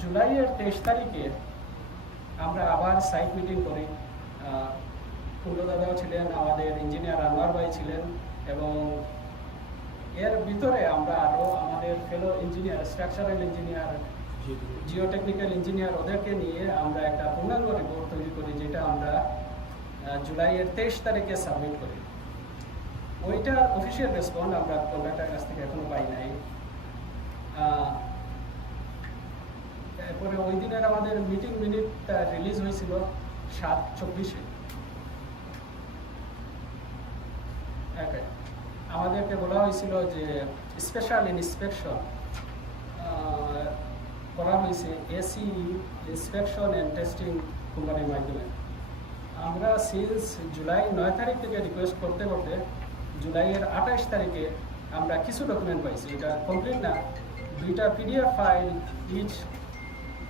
জুলাইয়ের 23 তারিখে আমরা আবার সাইট মিটিং করি। কুন্ডু দাদাও ছিলেন, আমাদের ইঞ্জিনিয়ার আনোয়ার ভাই ছিলেন, এবং এর ভিতরে আমরা আরও আমাদের fellow engineer, structural engineer, geotechnical engineer, ওদেরকে নিয়ে আমরা একটা পূর্ণাঙ্গ রিপোর্ট তৈরি করি, যেটা আমরা জুলাইয়ের 23 তারিখে সাবমিট করি। ওইটা অফিসিয়াল রেসপন্ড আমরা কন্ট্রাক্টরের কাছ থেকে এখনো পাই নাই। এরপরে ওই দিনের আমাদের মিটিং মিনিটটা রিলিজ হয়েছিল 7/24-এ। আমাদেরকে বলা হয়েছিল যে স্পেশাল ইন্সপেকশন করা হয়েছে এসি ইন্সপেকশন অ্যান্ড টেস্টিং কোম্পানির মাধ্যমে। আমরা সিন্স জুলাই 9 তারিখ থেকে রিকোয়েস্ট করতে করতে জুলাইয়ের 28 তারিখে আমরা কিছু ডকুমেন্ট পাইছি। এটা কমপ্লিট না, দুইটা PDF file, each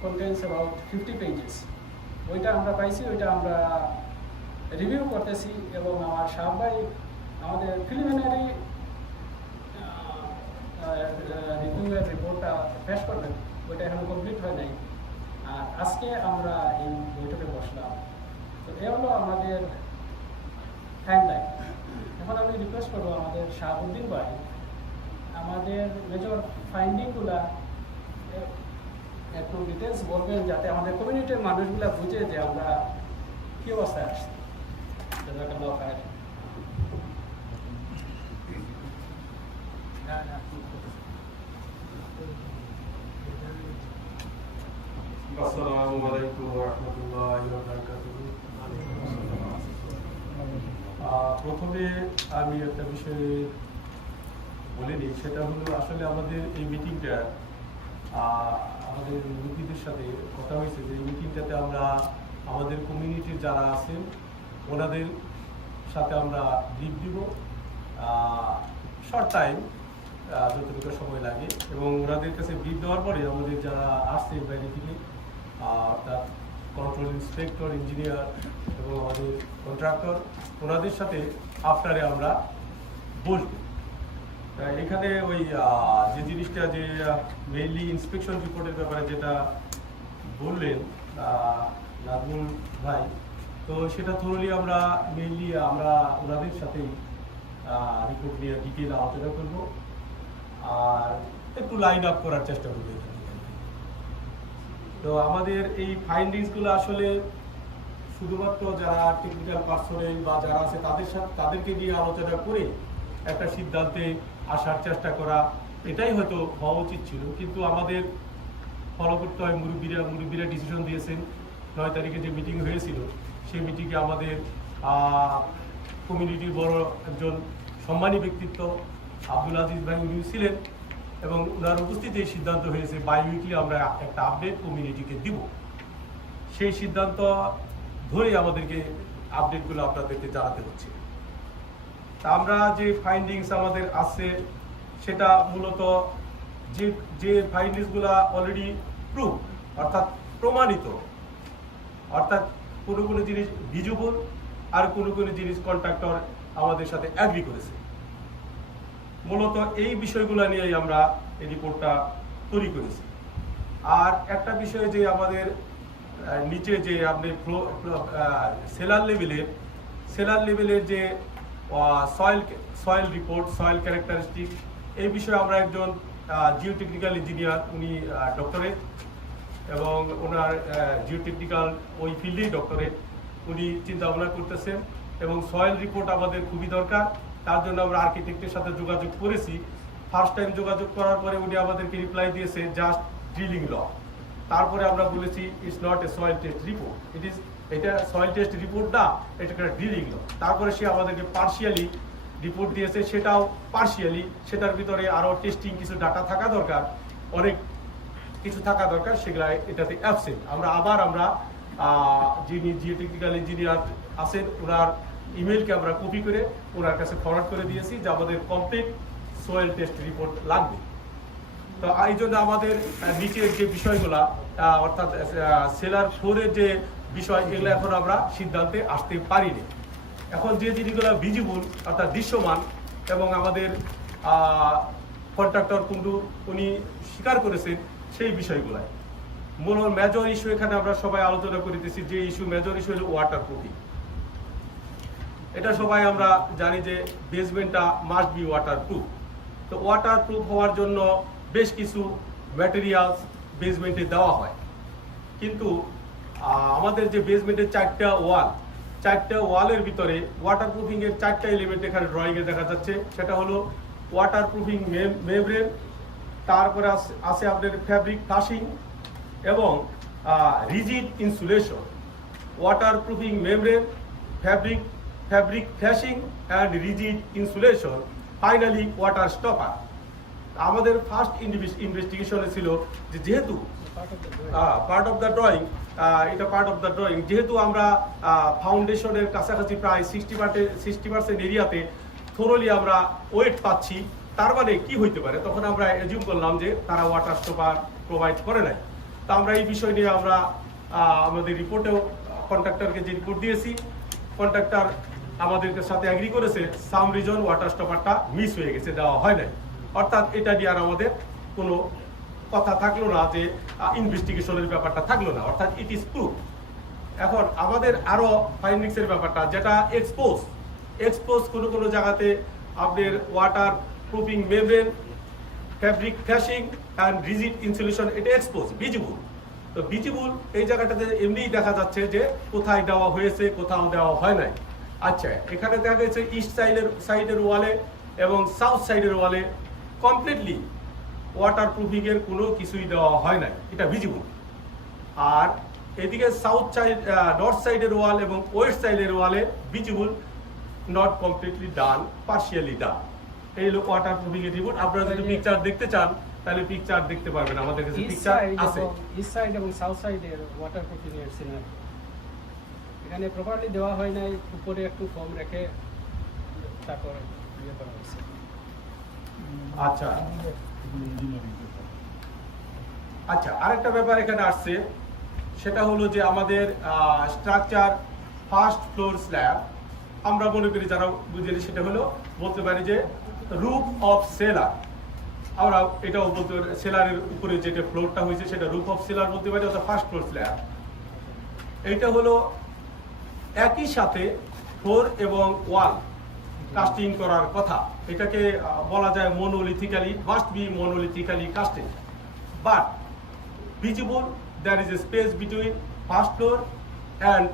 contents about 50 pages. ওইটা আমরা পাইছি, ওইটা আমরা রিভিউ করতেছি, এবং আমার সাহেব ভাই আমাদের প্রিলিমিনারি রিভিউয়ের রিপোর্টটা পেশ করবেন। ওইটা এখনো কমপ্লিট হয় নাই, আর আজকে আমরা এই বৈঠকে বসলাম। তো এ হলো আমাদের টাইমলাইন। এখন আমি রিকোয়েস্ট করবো আমাদের শাহাবুদ্দিন ভাই আমাদের মেজর ফাইন্ডিংগুলা একটু ডিটেলস বলবেন, যাতে আমাদের কমিউনিটির মানুষগুলা বুঝে যে আমরা কী অবস্থায় আসছি। জাযাকাল্লাহু খাইর। আসসালামু আলাইকুম ওয়া রাহমাতুল্লাহি ওয়া বারাকাতুহু। প্রথমে আমি একটা বিষয় বলে নিই, সেটা হলো আসলে আমাদের এই মিটিংটা আমাদের মুরব্বীদের সাথে কথা হয়েছে যে এই মিটিংটাতে আমরা আমাদের কমিউনিটির যারা আছেন ওনাদের সাথে আমরা ব্রিফ দিব শর্ট টাইম, যতটুকু সময় লাগে, এবং ওনাদের কাছে ব্রিফ দেওয়ার পরে আমাদের যারা আসছে বাইরে থেকে, অর্থাৎ কন্ট্রোল ইন্সপেক্টর, ইঞ্জিনিয়ার এবং আমাদের কন্ট্রাক্টর, ওনাদের সাথে আফটারে আমরা বসবো। এখানে ওই যে জিনিসটা, যে মেইনলি ইন্সপেকশন রিপোর্টের ব্যাপারে যেটা বললেন নাজমুল ভাই, তো সেটা থরলি আমরা মেইনলি আমরা ওনাদের সাথেই রিপোর্ট নিয়ে ডিটেল আলোচনা করব, আর একটু লাইন আপ করার চেষ্টা করব। তো আমাদের এই ফাইন্ডিংসগুলো আসলে শুধুমাত্র যারা টেকনিক্যাল পার্সোনেল বা যারা আছে তাদেরকে নিয়ে আলোচনা করে একটা সিদ্ধান্তে আসার চেষ্টা করা, এটাই হয়তো হওয়া উচিত ছিল, কিন্তু আমাদের ফলো করতে হয়। মুরব্বীরা ডিসিশন দিয়েছেন। 9 তারিখে যে মিটিং হয়েছিল, সেই মিটিংয়ে আমাদের কমিউনিটির বড় একজন সম্মানী ব্যক্তিত্ব আব্দুল আজিজ ভাই উনি ছিলেন, এবং ওনার উপস্থিতিতে সিদ্ধান্ত হয়েছে বাই উইকলি আমরা একটা আপডেট কমিউনিটিকে দিব। সেই সিদ্ধান্ত ধরেই আমাদেরকে আপডেটগুলো আপনাদেরকে জানাতে হচ্ছে। তা আমরা যে ফাইন্ডিংস আমাদের আছে, সেটা মূলত যে ফাইন্ডিংসগুলো অলরেডি প্রুভ, অর্থাৎ প্রমাণিত, অর্থাৎ কোনো জিনিস ভিজিবল আর কোনো জিনিস কন্ট্রাক্টর আমাদের সাথে অ্যাগ্রি করেছে। মূলত এই বিষয়গুলো নিয়েই আমরা এই রিপোর্টটা তৈরি করেছি। আর একটা বিষয় যে আমাদের নিচে যে আপনি সেলার লেভেলের যে সয়েল রিপোর্ট, সয়েল ক্যারেক্টারিস্টিক, এই বিষয়ে আমরা একজন জিওটেকনিক্যাল ইঞ্জিনিয়ার, উনি ডক্টরেট, এবং ওনার জিওটেকনিক্যাল ওই ফিল্ডেই ডক্টরেট, উনি চিন্তা ভাবনা করতেছেন, এবং সয়েল রিপোর্ট আমাদের খুবই দরকার। তার জন্য আমরা আর্কিটেক্টের সাথে যোগাযোগ করেছি। ফার্স্ট টাইম যোগাযোগ করার পরে উনি আমাদেরকে রিপ্লাই দিয়েছে জাস্ট ড্রিলিং ল। তারপরে আমরা বলেছি it's not a soil test report, এটা সয়েল টেস্ট রিপোর্ট না, এটা একটা ড্রিলিং ল। তারপরে সে আমাদেরকে পার্শিয়ালি রিপোর্ট দিয়েছে, সেটাও পার্শিয়ালি, সেটার ভিতরে আরও টেস্টিং কিছু ডাটা থাকা দরকার, অনেক কিছু থাকা দরকার, সেগুলা এটাতে অ্যাবসেন্ট। আমরা যিনি জিওটেকনিক্যাল ইঞ্জিনিয়ার আছেন ওনার ইমেলকে আমরা কপি করে ওনার কাছে ফরওয়ার্ড করে দিয়েছি যে আমাদের কমপ্লিট সোয়েল টেস্ট রিপোর্ট লাগবে। তো এই জন্য আমাদের নিচের যে বিষয়গুলা, অর্থাৎ সেলার ফ্লোরের যে বিষয়, এগুলো এখন আমরা সিদ্ধান্তে আসতে পারিনি। এখন যে জিনিসগুলো ভিজিবল, অর্থাৎ দৃশ্যমান, এবং আমাদের কন্ট্রাক্টর কুন্ডু উনি স্বীকার করেছেন সেই বিষয়গুলাই মূল মেজর ইস্যু এখানে আমরা সবাই আলোচনা করিতেছি। যে ইস্যু মেজর ইস্যু হলো ওয়াটার প্রুফিং। এটা সবাই আমরা জানি যে বেসমেন্টটা মাস্ট বি ওয়াটার প্রুফ। তো ওয়াটার প্রুফ হওয়ার জন্য বেশ কিছু ম্যাটেরিয়ালস বেসমেন্টে দেওয়া হয়, কিন্তু আমাদের যে বেসমেন্টের চারটা ওয়ালের ভিতরে ওয়াটার প্রুফিং এর 4টা এলিমেন্ট এখানে ড্রয়িং এ দেখা যাচ্ছে। সেটা হলো ওয়াটার প্রুফিং মেমব্রেন, তারপরে আছে আপনাদের ফ্যাব্রিক ফ্লাশিং এবং rigid insulation. Water proofing membrane, fabric flashing and rigid insulation, finally water stopper. আমাদের ফার্স্ট ইনভেস্টিগেশনে ছিল যে যেহেতু পার্ট অফ দ্য ড্রয়িং যেহেতু আমরা ফাউন্ডেশনের কাছাকাছি প্রায় 60% এরিয়াতে থোরলি আমরা ওয়েট পাচ্ছি, তার মানে কি হইতে পারে, তখন আমরা এজিউম করলাম যে তারা ওয়াটার স্টপার প্রোভাইড করে নাই। তা আমরা এই বিষয় নিয়ে আমরা আমাদের রিপোর্টেও কন্ট্রাক্টরকে যে রিপোর্ট দিয়েছি, কন্ট্রাক্টর আমাদের সাথে এগ্রি করেছে সাম রিজন ওয়াটার স্টপারটা মিস হয়ে গেছে, দেওয়া হয় নাই। অর্থাৎ এটা নিয়ে আর আমাদের কোনো কথা থাকলো না, যে ইনভেস্টিগেশনের ব্যাপারটা থাকলো না, অর্থাৎ ইট ইজ প্রুফ। এখন আমাদের আরো ফাইন্ডিংসের ব্যাপারটা যেটা এক্সপোজ কোনো জায়গাতে আপনাদের water proofing membrane, fabric flashing and rigid insulation, এটা এক্সপোজ ভিজিবল। তো ভিজিবল এই জায়গাটাতে এমনিই দেখা যাচ্ছে যে কোথায় দেওয়া হয়েছে, কোথাও দেওয়া হয় নাই। আচ্ছা, এখানে দেখা গেছে ইস্ট সাইডের ওয়ালে এবং সাউথ সাইডের ওয়ালে কমপ্লিটলি ওয়াটার প্রুফিং এর কোনো কিছুই দেওয়া হয় নাই, এটা ভিজিবল। আর এদিকে নর্থ সাইডের ওয়াল এবং ওয়েস্ট সাইডের ওয়ালে visible, not completely done, partially done. এই হলো ওয়াটার প্রুফিং এর রিপোর্ট। আপনারা যদি পিকচার দেখতে চান তাহলে পিকচার দেখতে পারবেন, আমাদের কাছে পিকচার আছে। ইস্ট সাইড এবং সাউথ সাইডের ওয়াটার প্রুফিং এর সিনারি এখানে প্রপারলি দেওয়া হয় নাই, উপরে একটু কম রেখে তারপর ইয়ে করা হয়েছে। আচ্ছা, আরেকটা ব্যাপার এখানে আসছে, সেটা হলো যে আমাদের স্ট্রাকচার ফার্স্ট ফ্লোর স্ল্যাব, আমরা মনে করি যারা বুঝিনি সেটা হলো বলতে পারি যে রুফ অফ সেলার। আমরা এটাও বলতে পারি সেলারের উপরে যেটা ফ্লোরটা হয়েছে সেটা রুফ অফ সেলার বলতে পারি, অর্থাৎ ফার্স্ট ফ্লোর স্ল্যাব। এইটা হলো একই সাথে ফ্লোর এবং ওয়াল কাস্টিং করার কথা। এটাকে বলা যায় monolithically, must be monolithically casting, but visible there is a space between first floor and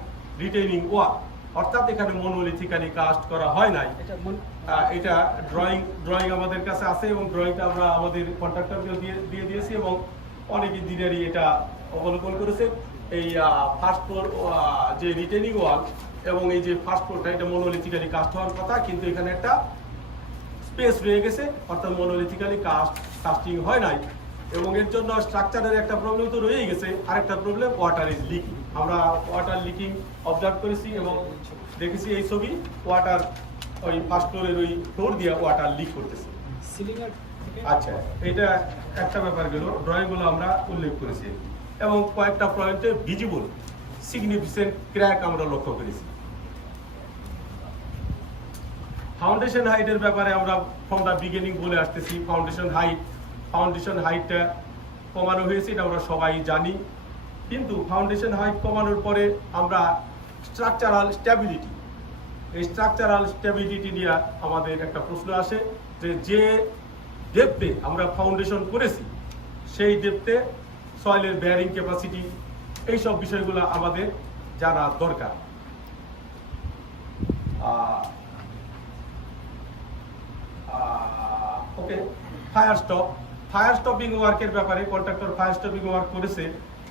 retaining wall. অর্থাৎ এখানে মনোলিথিক্যালি কাস্ট করা হয় নাই। এটা ড্রয়িং আমাদের কাছে আছে এবং ড্রয়িংটা আমরা আমাদের কন্ট্রাক্টরকে দিয়ে দিয়েছি এবং অনেক ইঞ্জিনিয়ারই এটা অবলোকন করেছে। এই ফার্স্ট ফ্লোর যে রিটেইনিং ওয়াল এবং এই যে ফার্স্ট ফ্লোরটা, এটা মনোলিথিক্যালি কাস্ট হওয়ার কথা, কিন্তু এখানে একটা স্পেস রয়ে গেছে, অর্থাৎ মনোলিথিক্যালি কাস্টিং হয় নাই। এবং এর জন্য স্ট্রাকচারের একটা প্রবলেম তো রয়েই গেছে, আরেকটা প্রবলেম ওয়াটার ইজ লিকিং। আমরা ওয়াটার লিকিং অবজার্ভ করেছি এবং দেখেছি এই ছবি, ওয়াটার ওই ফার্স্ট ফ্লোরের ওই ফ্লোর দিয়ে ওয়াটার লিক করতেছে। আচ্ছা, এটা একটা ব্যাপার গেল, ড্রয়িংগুলো আমরা উল্লেখ করেছি এবং কয়েকটা পয়েন্টে ভিজিবল সিগনিফিকেন্ট ক্র্যাক আমরা লক্ষ্য করেছি। ফাউন্ডেশন হাইটের ব্যাপারে আমরা ফ্রম দ্য বিগিনিং বলে আসতেছি, ফাউন্ডেশন হাইটটা কমানো হয়েছে, এটা আমরা সবাই জানি। কিন্তু ফাউন্ডেশন হাইট কমানোর পরে আমরা স্ট্রাকচারাল স্ট্যাবিলিটি নিয়ে আমাদের একটা প্রশ্ন আসে যে ডেপথে আমরা ফাউন্ডেশন করেছি সেই ডেপথে সয়েলের বেয়ারিং ক্যাপাসিটি, এইসব বিষয়গুলো আমাদের জানা দরকার। ওকে, ফায়ার স্টপিং ওয়ার্কের ব্যাপারে কন্ট্রাক্টর ফায়ার স্টপিং ওয়ার্ক করেছে,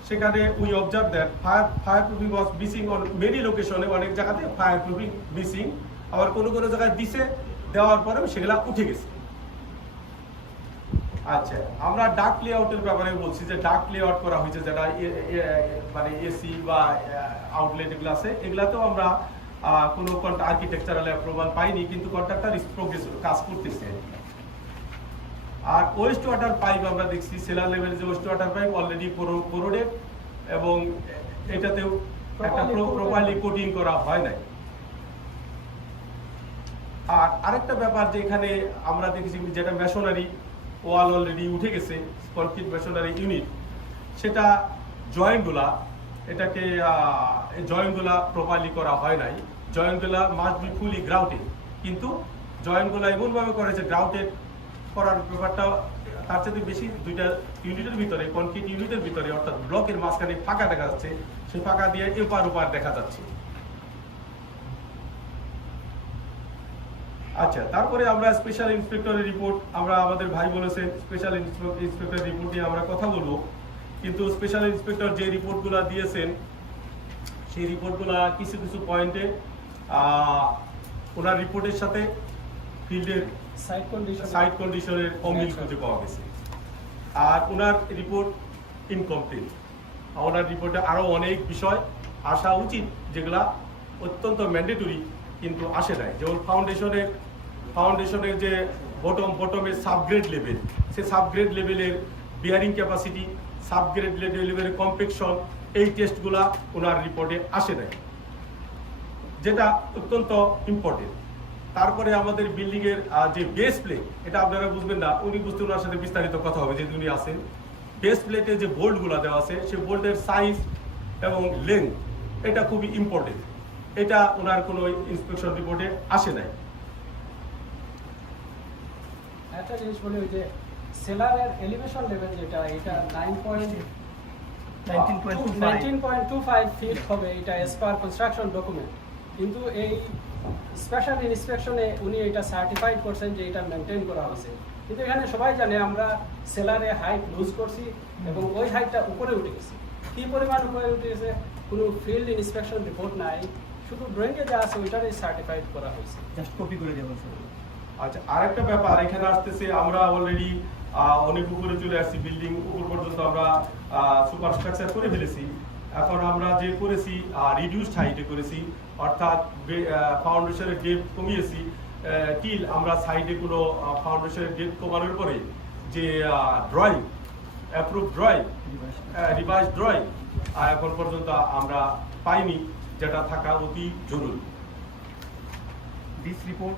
সেখানে we observe that fire proofing was missing on many লোকেশনে। অনেক জায়গাতে ফায়ার প্রুফিং মিসিং, আবার কোনো জায়গায় দেওয়ার পরেও সেগুলা উঠে গেছে। আচ্ছা, আমরা ডার্ক লেআউটের ব্যাপারে বলছি যে ডার্ক লেআউট করা হয়েছে, যেটা মানে এসি বা আউটলেট এগুলো আছে, এগুলাতেও আমরা কোনো আর্কিটেকচারাল অ্যাপ্রুভাল পাইনি, কিন্তু কন্ট্রাক্টর প্রোগ্রেস কাজ করতেছে। আর ওয়েস্ট ওয়াটার পাইপ আমরা দেখছি, সেলার লেভেলে যে ওয়েস্ট ওয়াটার পাইপ অলরেডি কোরোডেড এবং এটাতেও একটা প্রপারলি কোটিং করা হয় নাই। আর আরেকটা ব্যাপার যে এখানে আমরা দেখেছি যেটা মেশনারি ওয়াল অলরেডি উঠে গেছে, কনক্রিট মেশনারি ইউনিট, সেটা জয়েন্টগুলা এটাকে জয়েন্টগুলা প্রপারলি করা হয় নাই। জয়েন্টগুলা মাস্ট বি ফুলি গ্রাউটেড, কিন্তু জয়েন্টগুলা এমনভাবে করেছে গ্রাউটেড করার ব্যাপারটা তার সাথে বেশি দুইটা ইউনিটের ভিতরে, কনক্রিট ইউনিটের ভিতরে অর্থাৎ ব্লকের মাঝখানে ফাঁকা দেখা যাচ্ছে, সেই ফাঁকা দিয়ে এপার ওপার দেখা যাচ্ছে। আচ্ছা, তারপরে আমরা স্পেশাল ইন্সপেক্টরের রিপোর্ট, আমরা আমাদের ভাই বলেছেন স্পেশাল ইন্সপেক্টর রিপোর্ট নিয়ে আমরা কথা বলবো, কিন্তু স্পেশাল ইন্সপেক্টর যে রিপোর্টগুলো দিয়েছেন সেই রিপোর্টগুলো কিছু কিছু পয়েন্টে ওনার রিপোর্টের সাথে ফিল্ডের সাইট কন্ডিশনের অমিল খুঁজে পাওয়া গেছে। আর ওনার রিপোর্ট ইনকমপ্লিট। ওনার রিপোর্টে আরও অনেক বিষয় আসা উচিত যেগুলা অত্যন্ত ম্যান্ডেটরি কিন্তু আসে নাই, যেমন ফাউন্ডেশনের যে বটমের সাবগ্রেড লেভেল, সে সাবগ্রেড লেভেলের বিয়ারিং ক্যাপাসিটি, সাবগ্রেড লেভেলের কম্পেকশন, এই টেস্টগুলা ওনার রিপোর্টে আসে নাই, যেটা অত্যন্ত ইম্পর্টেন্ট। তারপরে আমাদের বিল্ডিং এর যে বেস প্লেট, এটা আপনারা বুঝবেন না, উনি বুঝতে ওনার সাথে বিস্তারিত কথা হবে, যেহেতু উনি আছেন। বেস প্লেটে যে বোল্টগুলো দেওয়া আছে, সেই বোল্টের সাইজ এবং লেন্থ এটা খুবই ইম্পর্টেন্ট, এটা ওনার কোনো ইন্সপেকশন রিপোর্টে আসে নাই। একটা জিনিস বলি, ওই যে সেলারের এলিভেশন লেভেল যেটা, এটা 19.25 ফিট হবে, এটা এস পার কনস্ট্রাকশন ডকুমেন্ট, কিন্তু এই স্পেশাল ইন্সপেকশনে উনি এটা সার্টিফাইড করছেন যে এটা মেনটেন করা হয়েছে, কিন্তু এখানে সবাই জানে আমরা সেলারে হাইট লুজ করছি এবং ওই হাইটটা উপরে উঠে গেছে। কি পরিমাণ উপরে উঠে গেছে কোনো ফিল্ড ইন্সপেকশন রিপোর্ট নাই, শুধু ড্রয়িংয়ে যা আছে ওইটারই সার্টিফাইড করা হয়েছে, জাস্ট কপি করে দেওয়া হয়েছে। আচ্ছা, আরেকটা ব্যাপার এখানে আসতেছে, আমরা অলরেডি অনেক উপরে চলে আসছি, বিল্ডিং উপর পর্যন্ত আমরা সুপার স্ট্রাকচার করে ফেলেছি। এখন আমরা যে করেছি রিডিউসড হাইটে করেছি, অর্থাৎ ফাউন্ডেশনের ডেপথ কমিয়েছি টিল আমরা সাইডে কোনো ফাউন্ডেশনের ডেপথ কমানোর পরে যে drawing, approve drawing, revise drawing এখন পর্যন্ত আমরা পাইনি, যেটা থাকা অতি জরুরি। This report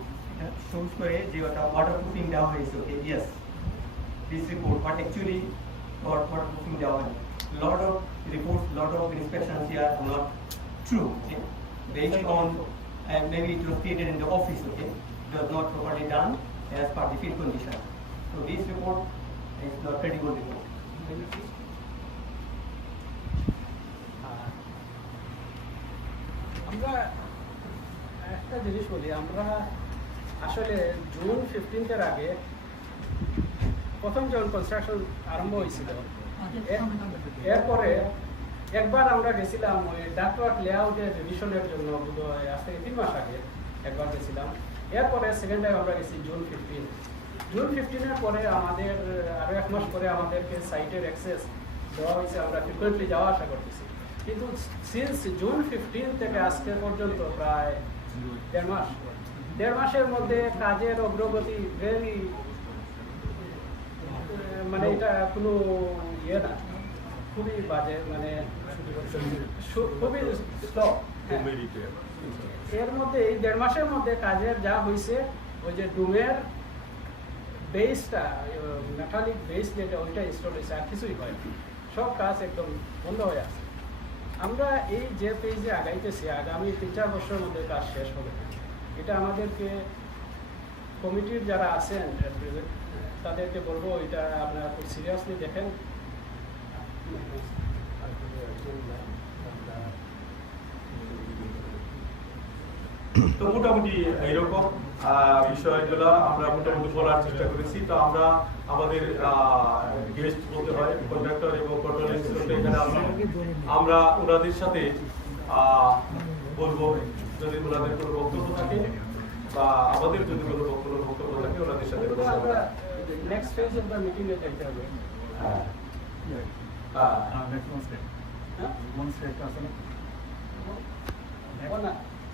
shows করে যে ওটা ওয়াটারপ্রুফিং দেওয়া হয়েছে, ওকে, yes, this report, but actually waterproofing দেওয়া হয়। Lot of reports, lot of inspections here are not true, okay, based on maybe it was created in the office, okay, it was not properly done as per the field condition. So this report is not credible report. আমরা একটা জিনিস বলি, আমরা আসলে June 15 আগে প্রথম যখন construction আরম্ভ হয়েছিল, এরপরে একবার আমরা গেছিলাম ওই ডাকওয়ার্ক লেআউটের রিভিশনের জন্য, বোধহয় আজ থেকে 3 মাস আগে একবার গেছিলাম। এরপরে সেকেন্ড টাইম আমরা গেছি জুন 15 পরে আমাদের আরও 1 মাস পরে আমাদেরকে সাইটের অ্যাক্সেস দেওয়া হয়েছে, আমরা ফ্রিকুয়েন্টলি যাওয়া আসা করতেছি। কিন্তু সিন্স জুন 15 থেকে আজকে পর্যন্ত প্রায় 1.5 মাসের মধ্যে কাজের অগ্রগতি ভেরি, মানে এটা কোনো ইয়ে না, খুবই বাজে, মানে খুবই স্লো। এর মধ্যে এই 1.5 মাসের মধ্যে কাজের যা হয়েছে, ওই যে ডুমের বেসটা, মেটালিক বেস যেটা, ওইটা ইনস্টল হয়েছে, আর কিছুই হয়নি, সব কাজ একদম বন্ধ হয়ে আছে। আমরা এই যে পেজে আগাইতেছি, আগামী 3-4 বছরের মধ্যে কাজ শেষ হবে, এটা আমাদেরকে কমিটির যারা আছেন তাদেরকে বলবো, এটা আপনারা খুব সিরিয়াসলি দেখেন। তো মোটামুটি এইরকম বিষয়গুলো আমরা মোটামুটি বলার চেষ্টা করেছি। তো আমরা আমাদের গেস্ট বলতে হয় কন্ডাক্টর এবং কন্ট্রোল ইনস্ট্রাক্টর এখানে আমরা ওনাদের সাথে বলবো, যদি ওনাদের কোনো বক্তব্য থাকে বা আমাদের যদি কোনো বক্তব্য থাকে ওনাদের সাথে next phase of the meeting এ যেতে হবে।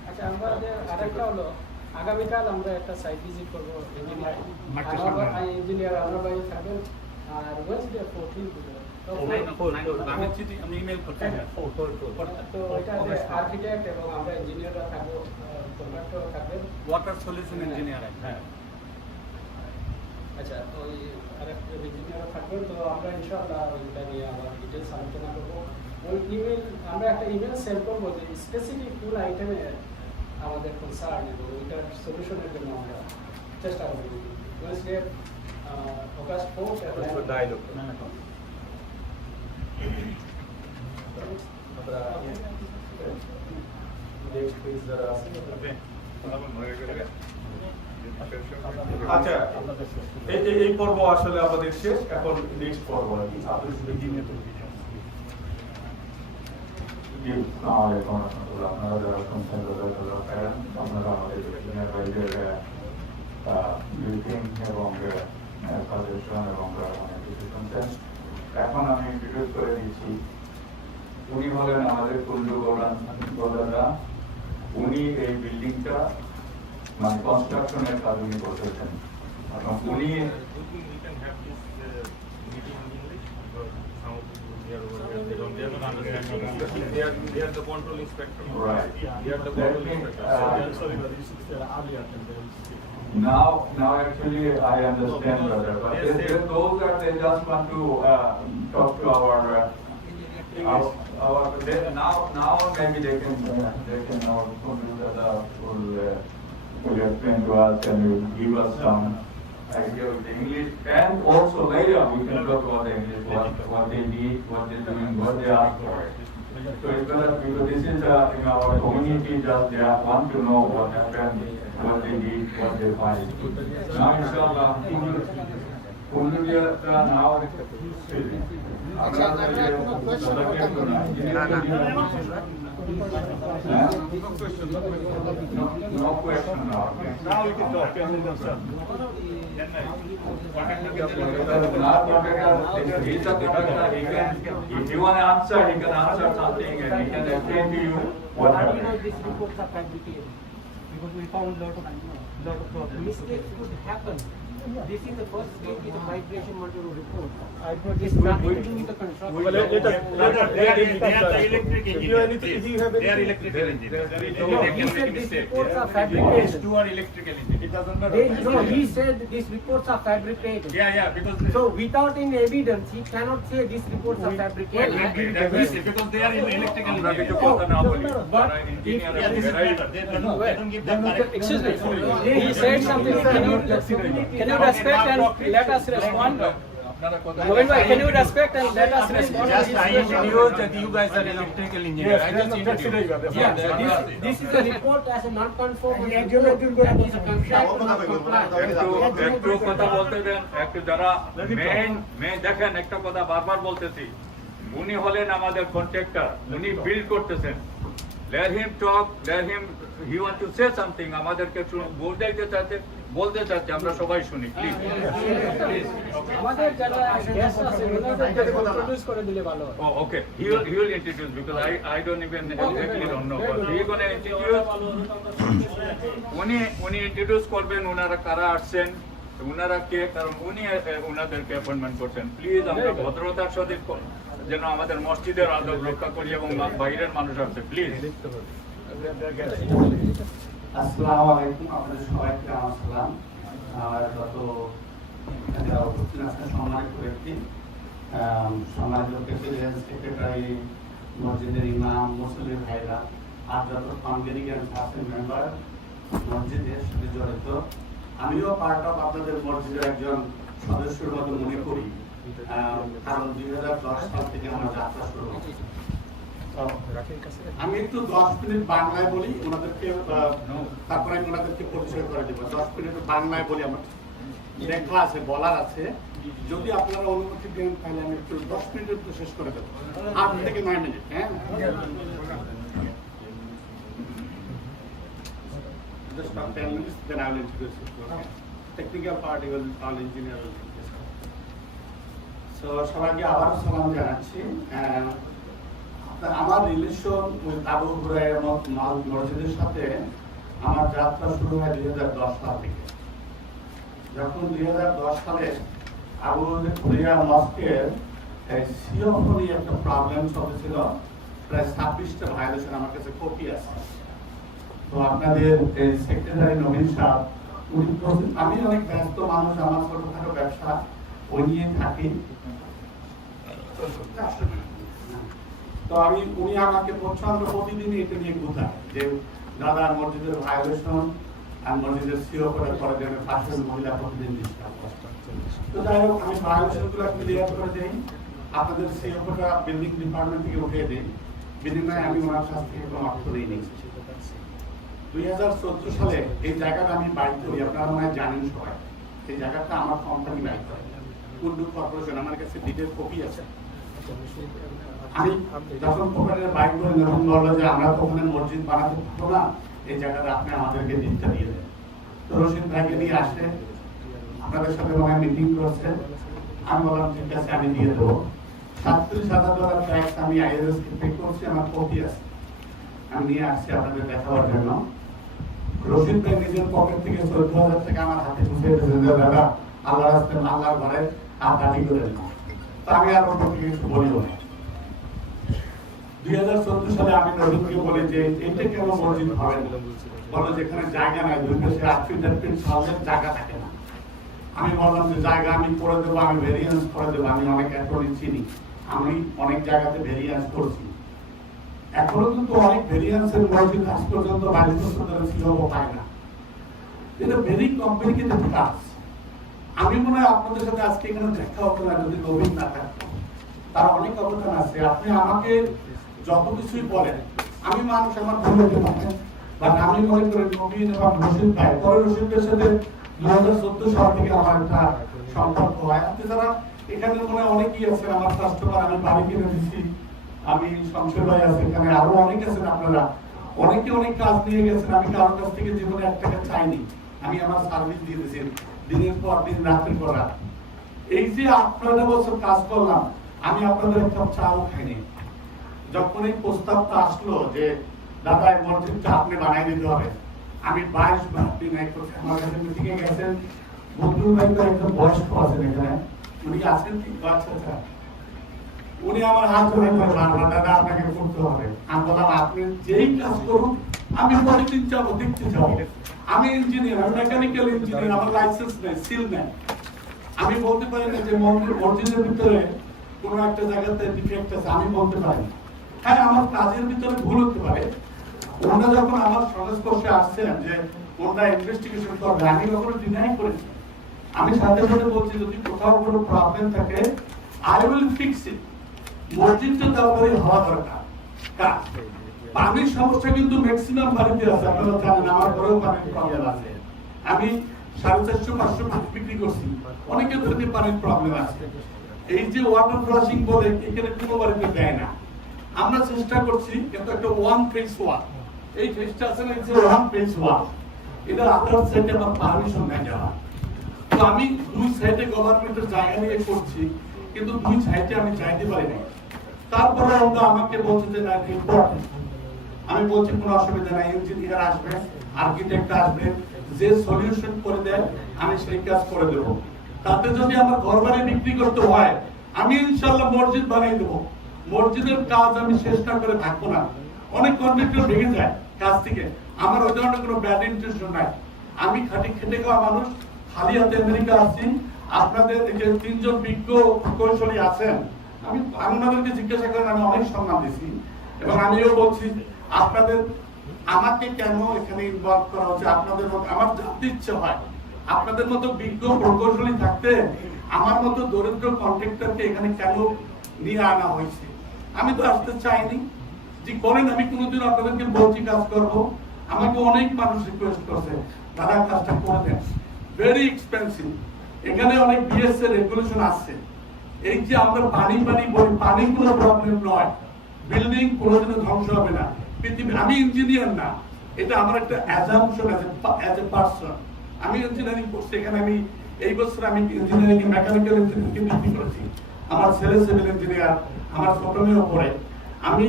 আচ্ছা, আমাদের আরেকটা হলো, আগামীকাল আমরা একটা সাইট ভিজিট করবো, ইঞ্জিনিয়ার আনোয়ার ভাই থাকবেন, আর ওয়েডনেসডে 14 তো এটা আর্কিটেক্ট এবং আমরা ইঞ্জিনিয়াররা থাকবো, কন্ট্রাক্টর থাকবেন, ওয়াটার সলিউশন ইঞ্জিনিয়ার। হ্যাঁ, আচ্ছা, ওই আরেকটা ইঞ্জিনিয়ার থাকবেন, তো আমরা ইনশাআল্লাহ ওইটা নিয়ে আবার ডিটেলস আলোচনা করবো। ওই ইমেল, আমরা একটা ইমেল সেন্ড করবো যে স্পেসিফিক কোন আইটেমে আমাদের কনসার্ন এবং ওইটার সলিউশনের জন্য আমরা চেষ্টা করবো। ওয়েস্টে অগাস্ট 4 আচ্ছা, এই পর্ব আসলে আমাদের শেষ, এখন নেক্সট পর্ব আর কি। আপনারা যারা শুনছেন আপনারা আমাদের ব্রিফিং এবং সাজেশন এবং অনেক কিছু শুনছেন। এখন আমি ইন্ট্রোডিউস করে দিচ্ছি, উনি হলেন আমাদের কুল্লু গোলাদা। উনি এই বিল্ডিংটা মানে কনস্ট্রাকশনের কাজ উনি করতেছেন এবং উনি They are the control inspector. right. They are the control inspector. Sorry, but this is earlier than the Now actually I understand better, but those are they just want to talk to our now maybe they can our computer will explain to us and will give us some idea of the English, and also later we can talk about the English, what they need, what they're doing, what they ask for. So it's better because this is in our community, just they want to know what happened, what they need, what they find. Now inshallah, now no question now. Now we can talk. If you want to answer, he can answer something and he can explain to you what happened. These reports are fabricated because we found lot of problems. Mistakes could happen. This is the first stage is a vibration monitor report. It's nothing to do with the construction. Let us They are the electric engineers. They are electrical engineers. No, he said these reports are fabricated. Two are electrical engineers. It doesn't No, he said these reports are fabricated. Yeah, because So without any evidence, he cannot say these reports are fabricated. because they are in electrical engineering. But if They don't give that correct. Excuse me, he said something. Can you respect and let us respond? Govind bhai, can you respect and let us respond? Just I introduced that you guys are electrical engineers. I just introduced. this is a report as a non-conforming report that is a contract compliant. একটু কথা বলতে দেন, একটু যারা main দেখেন, একটা কথা বারবার বলতেছি, উনি হলেন আমাদের কন্ট্রাক্টর, উনি বিল্ড করতেছেন। Let him talk, let him, he want to say something, আমাদেরকে বলতে চাচ্ছে, আমরা সবাই শুনি, প্লিজ। আমাদের যারা guest আছে, ওনাদেরকে introduce করে দিলে ভালো হয়। Oh, okay. He will introduce because I don't even exactly don't know. But he gonna introduce. উনি introduce করবেন, ওনারা কারা আসছেন, ওনারা কে, কারণ উনি ওনাদেরকে অ্যাপয়েন্টমেন্ট করছেন। প্লিজ আমরা ভদ্রতার সাথে যেন আমাদের মসজিদের আদব রক্ষা করি এবং বাইরের মানুষ আছে, প্লিজ। আসসালামু আলাইকুম, আপনাদের সবাইকে আমার সালাম। আর যত উপস্থিত আছেন সম্মানিত ব্যক্তি, সম্মানিত প্রেসিডেন্ট, সেক্রেটারি, মসজিদের ইমাম, মুসলিম ভাইরা, আর যত কনগ্রেগেন্স আছেন মেম্বার, মসজিদের সাথে জড়িত, আমিও পার্ট অফ আপনাদের মসজিদের একজন সদস্যের মতো মনে করি, কারণ 2010 সাল থেকে আমার যাত্রা শুরু হয়েছে। আমি একটু 10 মিনিট বাংলায় বলি, ওনাদেরকে তারপরে আমি ওনাদেরকে পরিচয় করে দেবো। 10 মিনিট বাংলায় বলি, আমার লেখা আছে, বলার আছে। যদি আপনারা অনুমতি দেন তাহলে আমি একটু 10 মিনিটের মধ্যে শেষ করে দেবো, 8 থেকে 9 মিনিট। হ্যাঁ, just about 10 minutes, then I will introduce you. Okay. Technical part, all engineer will discuss. So সবাইকে আবারও সালাম জানাচ্ছি। আমার রিলেশন আবু হুরায়রা মসজিদের সাথে আমার যাত্রা শুরু হয় 2010 সাল থেকে। যখন 2010 সালে আবু হুরায়রা মস্কের সিওফোনি একটা প্রবলেম চলছিল, প্রায় 26টা ভায়োলেশন আমার কাছে কপি আছে। তো আপনাদের সেক্রেটারি নবীন সাহেব আমি অনেক ব্যস্ত মানুষ, আমার ছোটখাটো ব্যবসা ওই নিয়ে থাকি। তো উনি আমাকে প্রচন্ড প্রতিদিনই এটা নিয়ে বোঝায় যে দাদা মসজিদের ভায়োলেশন আর মসজিদের সিও করে দেবে 500 মহিলা প্রতিদিন ডিস্টার্ব করে। তো যাই হোক, আমি ভায়োলেশন গুলো ক্লিয়ার করে দিই, আপনাদের সিও কোটা বিল্ডিং ডিপার্টমেন্ট থেকে উঠিয়ে দিই, বিনিময়ে আমি ওনার কাছ থেকে কোনো অর্থ দিইনি। 2014 সালে এই জায়গাটা আমি বাই করি, আপনারা মনে হয় জানেন সবাই। এই জায়গাটা আমার কোম্পানি বাই করে, কুন্ডু কর্পোরেশন, আমার কাছে ডিটেল কপি আছে। আমি যখন কোম্পানির বাই করে যখন বললো যে আমরা তো ওখানে মসজিদ বানাতে পারবো না, এই জায়গাটা আপনি আমাদেরকে দিতে দিয়ে দেন। তো রশিদ ভাইকে নিয়ে আসে, আপনাদের সাথে মনে মিটিং করছে, আমি বললাম ঠিক আছে আমি দিয়ে দেবো। $37,000 ট্যাক্স আমি আইআরএস কে পে করছি, আমার কপি আছে, আমি নিয়ে আসছি আপনাদের দেখাবার জন্য। রশিদ ভাই নিজের পকেট থেকে 14,000 টাকা আমার হাতে বুঝিয়ে দিয়েছেন যে দাদা আল্লাহ রাস্তায় আল্লাহর ঘরে আর দাবি করে দিন। তো আমি আর ওর থেকে কিছু বলিও না। 2014 সালে আমি রশিদকে বলি যে এটা কেন মসজিদ হবে না, বলো যেখানে জায়গা নাই, দুই পাশে 8 ফিট সালের জায়গা থাকে না। আমি বললাম যে জায়গা আমি করে দেবো, আমি ভেরিয়েন্স করে দেবো, আমি অনেক অ্যাটর্নি চিনি, আমি অনেক জায়গাতে ভেরিয়েন্স করছি। এখনো কিন্তু অনেক ভেরিয়েন্সের মসজিদ আজ পর্যন্ত 22 বছর ধরে ছিল পায় না। এটা ভেরি কমপ্লিকেটেড কাজ। আমি মনে হয় আপনাদের সাথে আজকে এখানে দেখা হতো না যদি নবীন না থাকতো। তার অনেক অবদান আছে। আপনি আমাকে যত কিছুই বলেন, আমি মানুষ, আমার ভুল হতে পারে, বাট আমি মনে করি নবীন এবং রশিদ ভাই, পরে রশিদের সাথে 2014 সাল থেকে আমার একটা সম্পর্ক হয়। আপনি যারা এখানে মনে হয় অনেকেই আছেন আমার কাস্টমার, আমি বাড়ি কিনে দিচ্ছি, আমি শমশের ভাই আছে এখানে, আরো অনেক আছেন, আপনারা অনেকে অনেক কাজ নিয়ে গেছেন। আমি কারোর কাছ থেকে জীবনে 1 টাকা চাইনি, আমি আমার সার্ভিস দিয়ে দিয়েছি দিনের পর দিন, রাতের পর রাত। এই যে 8 বছর কাজ করলাম, আমি আপনাদের একটা চাও খাইনি। যখন এই প্রস্তাবটা আসলো যে দাদা এই মসজিদটা আপনি বানাই দিতে হবে, আমি 22 বার ডিনাই করছি। আমার কাছে মিটিংয়ে গেছেন বন্ধু ভাই, তো একজন বয়স্ক আছেন এখানে, উনি আছেন কি? আচ্ছা আচ্ছা, উনি আমার হাত ধরে বারবার দাদা আপনাকে করতে হবে। আমি বললাম আপনি যেই কাজ করুন, আমি প্রতিদিন যাবো, দেখতে যাবো। আমি ইঞ্জিনিয়ার, আমি মেকানিক্যাল ইঞ্জিনিয়ার, আমার লাইসেন্স নেই, সিল নেই। আমি বলতে পারি না যে মসজিদের ভিতরে কোনো একটা জায়গাতে ডিফেক্ট আছে, আমি বলতে পারি। হ্যাঁ, আমার কাজের ভিতরে ভুল হতে পারে। ওনারা যখন আমার সংস্পর্শে আসছেন যে ওনারা ইনভেস্টিগেশন করবে, আমি কখনো ডিনাই করেছি। আমি সাথে সাথে বলছি যদি কোথাও কোনো প্রবলেম থাকে, আই উইল ফিক্স ইট। মসজিদটা তাড়াতাড়ি হওয়া দরকার। পানির সমস্যা কিন্তু ম্যাক্সিমাম বাড়িতে আছে, আপনারা জানেন, আমার ঘরেও পানির প্রবলেম আছে। আমি 450-500 পানি বিক্রি করছি, অনেকের থেকে পানির প্রবলেম আছে। এই যে ওয়াটার ফ্লাশিং বলে, এখানে কোনো বাড়িতে দেয় না। আমরা চেষ্টা করছি, কিন্তু একটা ওয়ান ফেজ ওয়াল, এই ফেজটা আছে না, যে ওয়ান ফেজ ওয়াল, এটা আদার সাইডে আমার পারমিশন নেই যাওয়া। তো আমি 2 সাইডে গভর্নমেন্টের জায়গা নিয়ে করছি, কিন্তু 2 সাইডে আমি চাইতে পারি না। তারপরে ওরা আমাকে বলছে যে না ইম্পর্টেন্ট। আমি বলছি কোনো অসুবিধা নাই, ইঞ্জিনিয়ার আসবে, আর্কিটেক্ট আসবে, যে সলিউশন করে দেয় আমি সেই কাজ করে দেব। তাতে যদি আমার ঘরবাড়ি বিক্রি করতে হয়, আমি ইনশাআল্লাহ মসজিদ বানিয়ে দেবো। মসজিদের কাজ আমি শেষ না করে থাকবো না। অনেক কন্ট্রাক্টর ভেঙে যায় কাজ থেকে, আমার ওই ধরনের কোনো ব্যাড ইন্টেনশন নাই। আমি খাটি খেটে খাওয়া মানুষ, খালি হাতে আমেরিকা আসছি। আপনাদের যে 3 জন বিজ্ঞ প্রকৌশলী আছেন, আমি ওনাদেরকে জিজ্ঞাসা করেন, আমি অনেক সম্মান দিচ্ছি। এবং আমিও বলছি আপনাদের, আমাকে কেন এখানে ইনভলভ করা হচ্ছে, আপনাদের মতো আমার জানতে ইচ্ছে হয়, আপনাদের মতো বিজ্ঞ প্রকৌশলী থাকতে আমার মতো দরিদ্র কন্ট্রাক্টরকে এখানে কেন নিয়ে আনা হয়েছে। আমি তো আসতে চাইনি, যে করেন, আমি কোনোদিন আপনাদেরকে বলছি কাজ করবো। আমাকে অনেক মানুষ রিকোয়েস্ট করছে, দাদা কাজটা করে দেন, ভেরি এক্সপেন্সিভ। এখানে অনেক বিএস এর রেগুলেশন আসছে। এই যে আমরা পানি বলি, পানি কোনো প্রবলেম নয়, বিল্ডিং কোনোদিনও ধ্বংস হবে না পৃথিবী। আমি ইঞ্জিনিয়ার না, এটা আমার একটা অ্যাজাম্পশন অ্যাজ এ পারসন। আমি ইঞ্জিনিয়ারিং করছি, এখানে আমি এই বছর আমি ইঞ্জিনিয়ারিং মেকানিক্যাল ইঞ্জিনিয়ারিং বৃদ্ধি করেছি। আমার ছেলে সিভিল ইঞ্জিনিয়ার, আমার ছোট মেয়েও পড়ে। আমি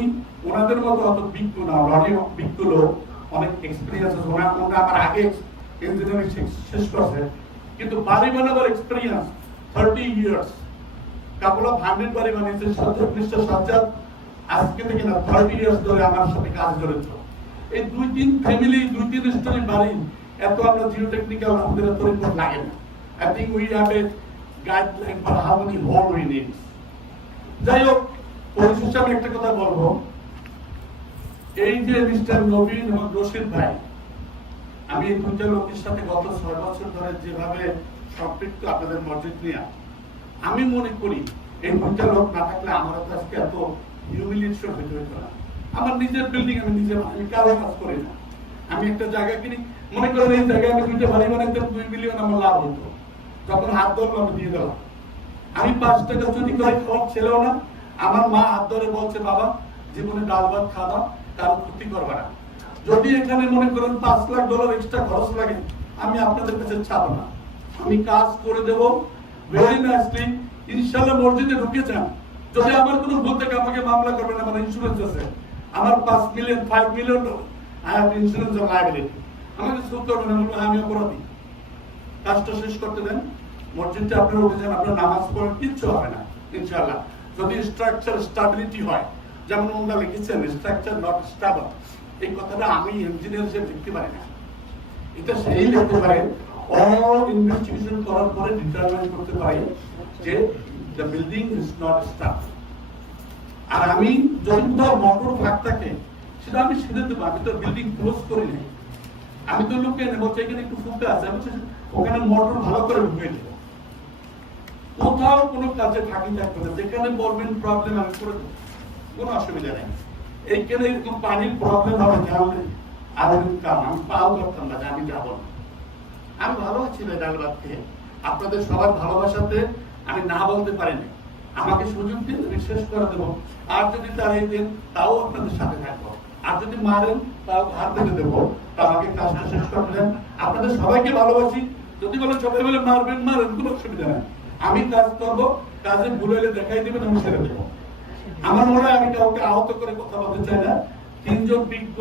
ওনাদের মতো অত বিজ্ঞ না, অনেক বিজ্ঞ লোক, অনেক এক্সপিরিয়েন্স আছে। ওনারা আমার আগে ইঞ্জিনিয়ারিং শেষ করছে, কিন্তু বাড়ি বানাবার এক্সপিরিয়েন্স 30 ইয়ার্স। কাপড় ভান্ডের বাড়ি বানিয়েছে মিস্টার সাজ্জাদ, আজকে থেকে না 30 ইয়ার্স ধরে আমার সাথে কাজ জড়িত। এই 2-3 ফ্যামিলি, 2-3 স্টোরি বাড়ি এত আমরা জিওটেকনিক্যাল আমাদের এত রিপোর্ট লাগে না। I think we have a guideline for how many hole we need. যাই হোক, পরিশেষে আমি একটা কথা বলবো, এই যে মিস্টার নবীন এবং রশিদ ভাই, আমি এই দুইটা লোকের সাথে গত 6 বছর ধরে যেভাবে সম্পৃক্ত আপনাদের মসজিদ নিয়ে, আমি মনে করি এই দুইটা লোক না থাকলে আমার কাছে এত হিউমিলিয়েশন হইতে হইতো না। আমার নিজের বিল্ডিং আমি নিজে আমি কারো কাজ করি না। আমি একটা জায়গা কিনি, মনে করেন এই জায়গায় আমি দুইটা বাড়ি বানাইতাম, 2 মিলিয়ন আমার লাভ হতো। যখন হাত ধরলো আমি দিয়ে দিলাম। আমি 5 টাকা চুরি করে খাওয়ার ছেলেও না। আমার মা হাত ধরে বলছে, বাবা জীবনে ডাল ভাত খাওয়া, কারো ক্ষতি করবে না। যদি এখানে মনে করেন $5 লাখ এক্সট্রা খরচ লাগে, আমি আপনাদের কাছে ছাড়বো না, আমি কাজ করে দেব ভেরি নাইসলি। ইনশাআল্লাহ মসজিদে ঢুকে যান, যদি আমার কোনো ভুল থেকে আমাকে মামলা করবেন, আমার ইন্স্যুরেন্স আছে, আমার 5 million 5 million I have insurance of liability. আমাকে সুদ করবেন না, আমি অপরাধী। কাজটা শেষ করতে দেন, মসজিদে আপনারা উঠে যান, আপনার নামাজ পড়েন, কিচ্ছু হবে না ইনশাআল্লাহ। যদি স্ট্রাকচার স্টেবিলিটি হয়, যেমন ওনারা লিখেছেন স্ট্রাকচার নট স্টেবল, এই কথাটা আমি ইঞ্জিনিয়ার হিসেবে লিখতে পারি না, এটা সেই লিখতে পারে। অল ইনভেস্টিগেশন করার পরে ডিটারমাইন করতে পারি যে the building is not stable. আর আমি যদি কোথাও মোটর ফাঁক থাকে, সেটা আমি সেরে দেবো। আমি তো বিল্ডিং ক্লোজ করি নাই, আমি তো লোককে বলছি এখানে একটু ফুঁকা আছে, আমি ওখানে মোটর ভালো করে ঢুকে দেবো। কোথাও কোনো কাজে ফাঁকি থাকবে না, যেখানে বলবেন প্রবলেম আমি করে দেবো, কোনো অসুবিধা নেই। এইখানে এরকম পানির প্রবলেম হবে, তাহলে আরো কাম আমি পাও করতাম না, আমি যাবো না। আমি ভালো আছি না ডাল ভাত খেয়ে, আপনাদের সবার ভালোবাসাতে আমি না বলতে পারিনি। আমাকে সুযোগ দিন, আমি শেষ করে দেবো। আর যদি তাড়িয়ে দেন, তাও আপনাদের সাথে থাকবো। আর যদি মারেন, তাও হাত পেতে দেবো, তা আমাকে কাজটা শেষ করে দেন। আপনাদের সবাইকে ভালোবাসি। যদি বলেন সবাই বলে মারবেন, মারেন, কোনো অসুবিধা নেই। আমি কাজ করবো, কাজে ভুল হলে দেখাই দিবেন, আমি ছেড়ে দেবো। আমার মনে হয় আমি কাউকে আহত করে কথা বলতে চাই না। 3 জন বিজ্ঞ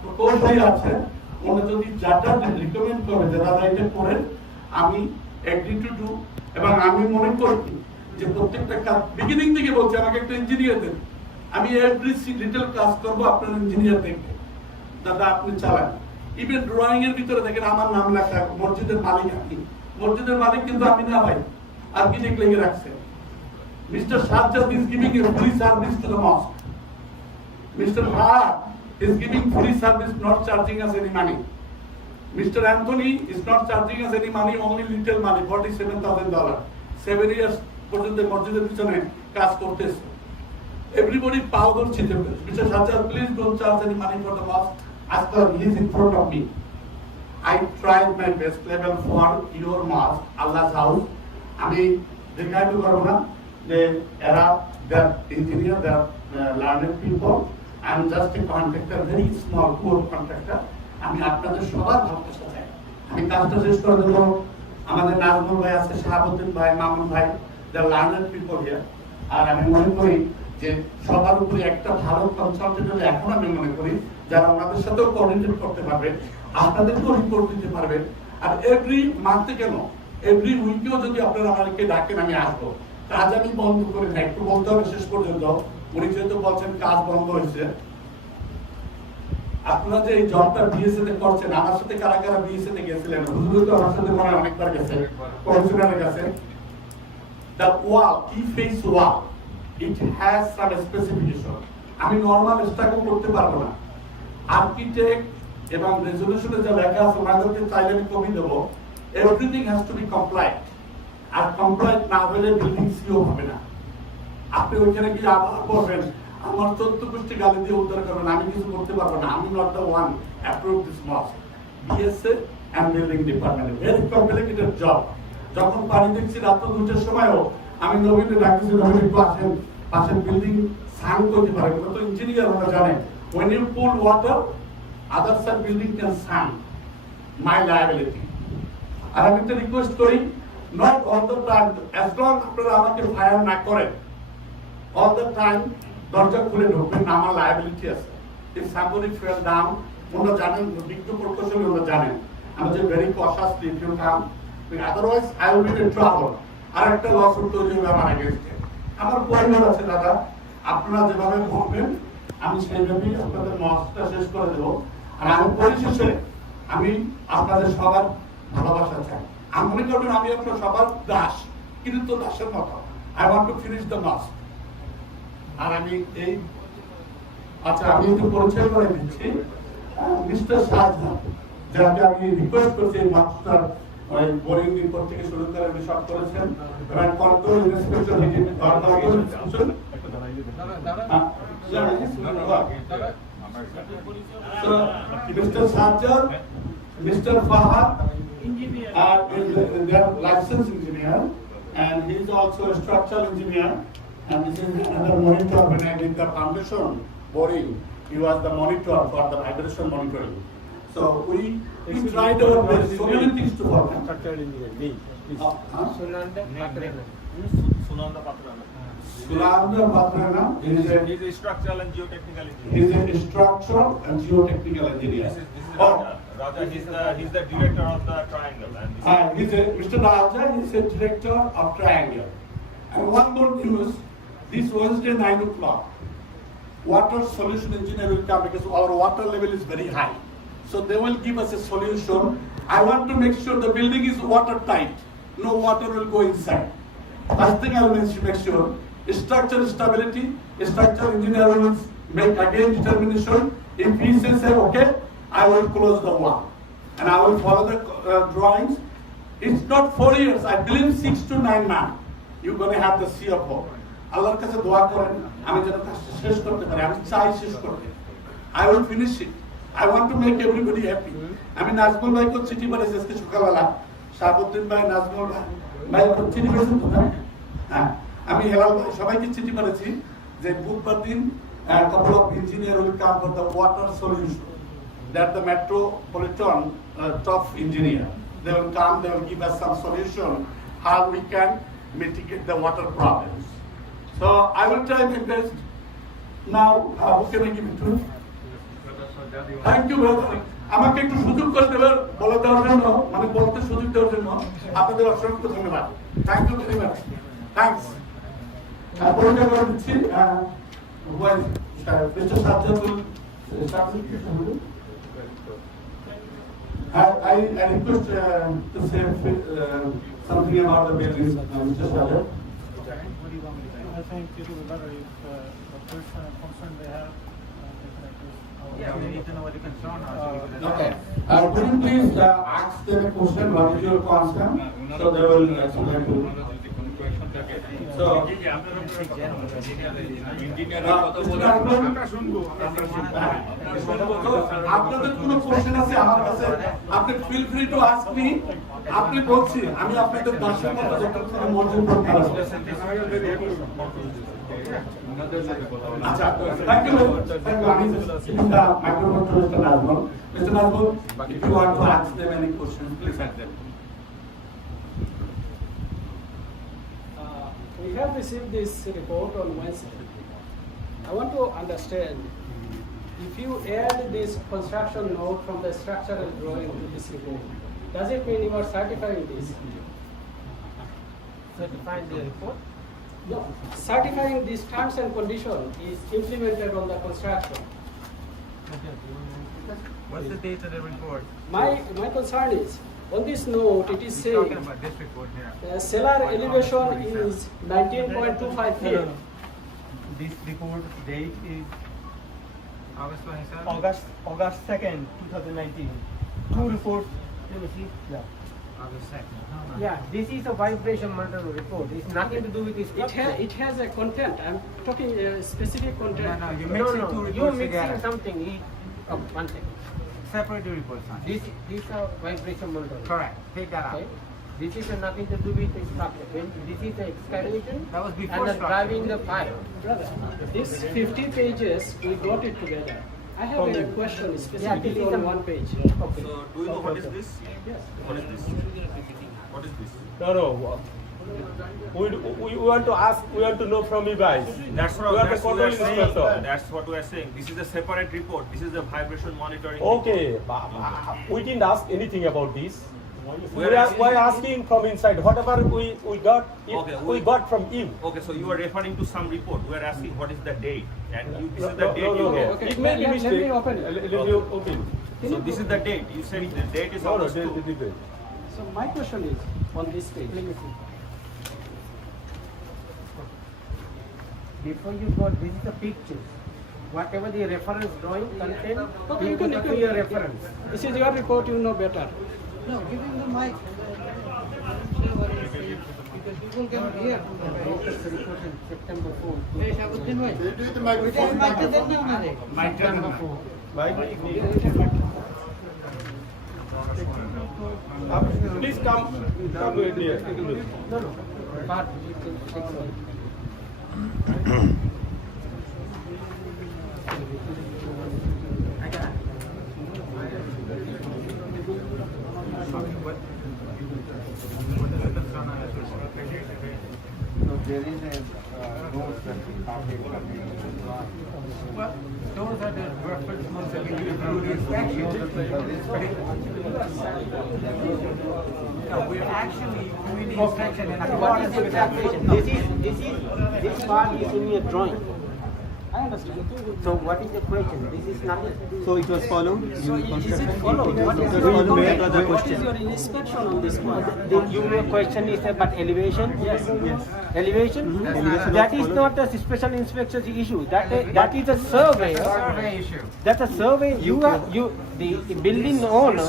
প্রকৌশলী আছে, ওরা যদি যাটা রিকমেন্ড করে যে দাদা এটা করে, আমি এগ্রি টু ডু। এবং আমি মনে করি যে প্রত্যেকটা কাজ বিগিনিং থেকে বলছি, আমাকে একটা ইঞ্জিনিয়ার দেন, আমি এভরি লিটল কাজ করবো, আপনার ইঞ্জিনিয়ার দেখবে, দাদা আপনি চালান। ইভেন ড্রয়িং এর ভিতরে দেখেন আমার নাম লেখা, মসজিদের মালিক আমি। মসজিদের মালিক কিন্তু আমি না ভাই, আর্কিটেক্ট লিখে রাখছে। Mr. Sajjad is giving a free service to the mosque. Mr. Bharat is giving free service, not charging us any money. Mr. Anthony is not charging us any money, only little money, $47,000. 7 years পর্যন্ত মসজিদের পিছনে কাজ করতেছে। Everybody power ধরছে। Mr. Sajjad, please don't charge any money for the mosque. As per he is in front of me. I tried my best level for your mosque, Allah's house. আমি দীর্ঘায়িত করবো না যে এরা engineer, they are learned people. I am just a contractor, very small, poor contractor. আমি আপনাদের সবার ভালোবাসা চাই। আমি কাজটা শেষ করে দেবো। আমাদের নাজমুল ভাই আছে, শাহাবুদ্দিন ভাই, মামুন ভাই, they are learned people here. আর আমি মনে করি যে সবার উপরে একটা ভালো কনসালটেন্ট হলে, এখন আমি মনে করি যারা ওনাদের সাথেও কোঅর্ডিনেট করতে পারবে, আপনাদেরকেও রিপোর্ট দিতে পারবে। আর এভরি মান্থে কেন, এভরি উইকেও যদি আপনারা আমাকে ডাকেন, আমি আসবো। কাজ আমি বন্ধ করি না, একটু বলতে হবে শেষ পর্যন্ত। উনি যেহেতু বলছেন কাজ বন্ধ হয়েছে, আপনারা যে এই জবটা বিএসএ তে করছেন, আমার সাথে কারা কারা বিএসএ তে গেছিলেন? হুজুর তো আমার সাথে মনে অনেকবার গেছে, কমিশনারের কাছে। The wall, key face wall, it has some specification. আমি নরমাল স্ট্রাগল করতে পারবো না। আর্কিটেক্ট এবং রেজলিউশনে যা লেখা আছে, ওনাদেরকে চাইলে আমি কপি দেবো। Everything has to be compliant. আর কমপ্লায়েন্ট না হলে বিল্ডিং সিও হবে না। আপনি ওইখানে গিয়ে আবার বলবেন, আমার 14 গোষ্ঠী গালি দিয়ে উদ্ধার করবেন, আমি কিছু করতে পারবো না। আমি not the one approve this mosque. BSA and building department, very complicated job. যখন পানি দেখছি রাত 2টার সময়ও, আমি নবীনকে ডাকতেছি, নবীন একটু আসেন, পাশের বিল্ডিং সান করতে পারে, কত ইঞ্জিনিয়ার ওরা জানে। when you pull water, other side building can sink, my liability. আর আমি একটা রিকোয়েস্ট করি, not all the time, as long আপনারা আমাকে ফায়ার না করেন, all the time দরজা খুলে ঢুকবেন না, আমার লায়াবিলিটি আছে। if somebody fell down, ওরা জানেন, বিজ্ঞ প্রকৌশলী ওরা জানেন, আমি যে very cautiously if you come, otherwise I will be in trouble. আর একটা লসুট তৈরি হবে আমার এগেইনস্টে। আমার পরিবার আছে দাদা, আপনারা যেভাবে বলবেন আমি সেইভাবেই আপনাদের মস্কটা শেষ করে দেবো। আর আমি পরিশেষে আমি আপনাদের সবার ভালোবাসা চাই। আমি মনে করবেন আমি আপনার সবার দাস, কিন্তু তো দাসের মতো। I want to finish the mosque. আর আমি এই আচ্ছা আমি একটু পরিচয় করে দিচ্ছি। মিস্টার শাহজাহান, যাকে আমি রিকোয়েস্ট করছি এই মাস্টার বোরিং রিপোর্ট থেকে শুরু করে উনি সব করেছেন, এবং control inspector Mr. Sajjad, Mr. Fahad, they are licensed engineer, and he is also a structural engineer. And this is another monitor when I did the foundation boring. He was the monitor for the vibration monitoring. So we tried our best. So many things to work. Sunanda Patrana. Sulanda Patrana is He's a structural and geotechnical engineer. He is a structural and geotechnical engineer. This is Raja. Raja, he's the director of the triangle. And Mr. Raja is a director of Triangle. And one more news, this Wednesday 9 o'clock, water solution engineer will come because our water level is very high. So they will give us a solution. I want to make sure the building is watertight. No water will go inside. First thing I will make sure, structural stability, structural engineer will make again determination. If he says okay, I will close the wall. And I will follow the drawings. It's not 4 years, I believe 6 to 9 months. You're going to have the CFO. আল্লাহর কাছে দোয়া করেন আমি যেন কাজটা শেষ করতে পারি, আমি চাই শেষ করতে। I will finish it. I want to make everybody happy. আমি নাজমুল ভাইকে চিঠি পাঠিয়েছি আজকে সকালবেলা, শাহাবুদ্দিন ভাই, নাজমুল ভাই চিঠি পেয়েছেন তো না? হ্যাঁ, আমি হেলাল ভাই সবাইকে চিঠি পাঠিয়েছি যে বুধবার দিন couple of engineer will come for the water solution. That the metropolitan top engineer. They will come, they will give us some solution how we can mitigate the water problems. So I will try my best. Now, who can I give it to? Thank you, brother. আমাকে একটু সুযোগ করে দেবেন বলে দেওয়ার জন্য, মানে বলতে সুযোগ দেওয়ার জন্য আপনাদের অসংখ্য ধন্যবাদ। Thank you very much. Thanks. পরিচয় করে দিচ্ছি, mister Sajjad I request to say something about the buildings, Mr. Sajjad. I think it will be better if the person concerned they have. yeah, we need to know what the concern are. Okay. Could you please ask them a question? What is your concern? So they will explain to you. So, আপনাদের কোনো question আছে আমার কাছে, আপনি feel free to ask me. আপনি বলছি আমি আপনাদের দর্শক মতো যতক্ষণ মনোযোগ করতে পারবো। আচ্ছা, থ্যাংক ইউ। আমি microphone to mister Nazmul. Mister Nazmul, if you want to ask them any question, please ask them. We have received this report on Wednesday. I want to understand, if you add this construction note from the structural drawing to this report, does it mean you are certifying this? Certifying the report? No, certifying these terms and conditions is implemented on the construction. What's the date of the report? My concern is, on this note, it is He's saying talking about this report here. cellar elevation is 19.25 feet. This report date is August 27? August 2nd, 2019. Two reports. Let me see. Yeah. August 2nd. Yeah, this is a vibration monitoring report. It's nothing to do with this structure. It has a content. I'm talking specific content. No, you No, mixing no, two you're reports mixing together. something. One second. Separate the reports. Huh? This is a vibration monitoring. Correct. Take that Okay. out. This is nothing to do with the structure. This is the excavation That was before and the structure. driving the pipe. Brother, this 50 pages, we got it together. I have a question specifically this is on a- one page. Okay. So, do you know what is this? Yes. What is this? What is this? No. We want to ask, we want to know from you guys. That's You are the what control we are saying. inspector. That's what we are saying. This is a separate report. This is the vibration monitoring. Okay, we didn't ask anything about this. We're asking from inside. Whatever we got, Okay, we got from you. Okay, so you are referring to some report. We are asking what is the date, and this is the No, date no, you no. gave. Okay. It may be Let me mistake. open it. Let me open. So this is the date. You said the date is No, no, August 2. So my question is, on this stage, Before you go, this is the pictures. Whatever the reference drawing content, Okay, you you put can- up to your reference. this is your report, you know better. No, give him the mic. Because people can hear. Report in September 4th. September 4th. Please come with me. No, no. Part, you can take some. There is a note that we can't take Well, those are the reference notes that we do inspection. No, we're actually doing the inspection and what is the calculation? This part is in your drawing. I understand. So what is the question? This is nothing. So it was followed? So is it followed? What is It your was made comment? as a What is question. your inspection on this one? Your question is about elevation? Yes. Elevation? Elevation That was is not a special inspection issue. That is a survey. Survey issue. That's a survey. The building owner.